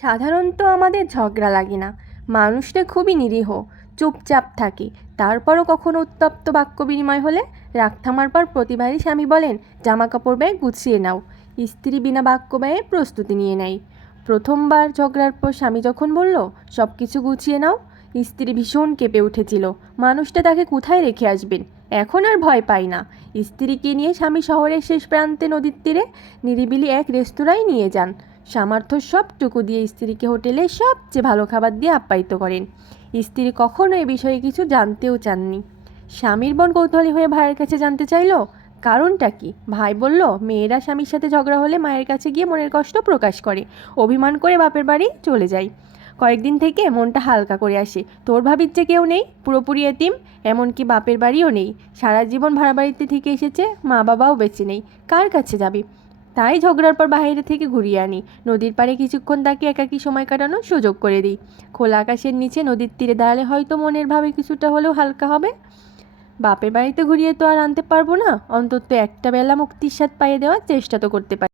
সাধারণত আমাদের ঝগড়া লাগে না। মানুষটা খুবই নিরীহ, চুপচাপ থাকে। তারপরও কখনো উত্তপ্ত বাক্য বিনিময় হলে রাগ থামার পর প্রতিবারই স্বামী বলেন, জামা কাপড় ব্যয় গুছিয়ে নাও। স্ত্রী বিনা বাক্য ব্যয়ে প্রস্তুতি নিয়ে নেয়। প্রথমবার ঝগড়ার পর স্বামী যখন বলল, সব কিছু গুছিয়ে নাও, স্ত্রী ভীষণ কেঁপে উঠেছিল। মানুষটা তাকে কোথায় রেখে আসবেন, এখন আর ভয় পায় না। স্ত্রীকে নিয়ে স্বামী শহরের শেষ প্রান্তে নদীর তীরে নিরিবিলি এক রেস্তোরাঁয় নিয়ে যান। সামর্থ্য সবটুকু দিয়ে স্ত্রীকে হোটেলে সবচেয়ে ভালো খাবার দিয়ে আপ্যায়িত করেন। স্ত্রী কখনো এ বিষয়ে কিছু জানতেও চাননি। স্বামীর বোন কৌতূহলী হয়ে ভাইয়ের কাছে জানতে চাইল, কারণটা কি? ভাই বলল, মেয়েরা স্বামীর সাথে ঝগড়া হলে মায়ের কাছে গিয়ে মনের কষ্ট প্রকাশ করে, অভিমান করে বাপের বাড়ি চলে যায়। কয়েকদিন থেকে মনটা হালকা করে আসে। তোর ভাবির যে কেউ নেই, পুরোপুরি এতিম, এমনকি বাপের বাড়িও নেই। সারা জীবন ভাড়া বাড়িতে থেকে এসেছে, মা বাবাও বেঁচে নেই, কার কাছে যাবি? তাই ঝগড়ার পর বাইরে থেকে ঘুরিয়ে আনি, নদীর পাড়ে কিছুক্ষণ তাকে একাকী সময় কাটানোর সুযোগ করে দিই। খোলা আকাশের নিচে নদীর তীরে দাঁড়ালে হয়তো মনের ভাবে কিছুটা হলেও হালকা হবে। বাপের বাড়িতে ঘুরিয়ে তো আর আনতে পারবো না, অন্তত একটা বেলা মুক্তির স্বাদ পাইয়ে দেওয়ার চেষ্টা তো করতে পারি।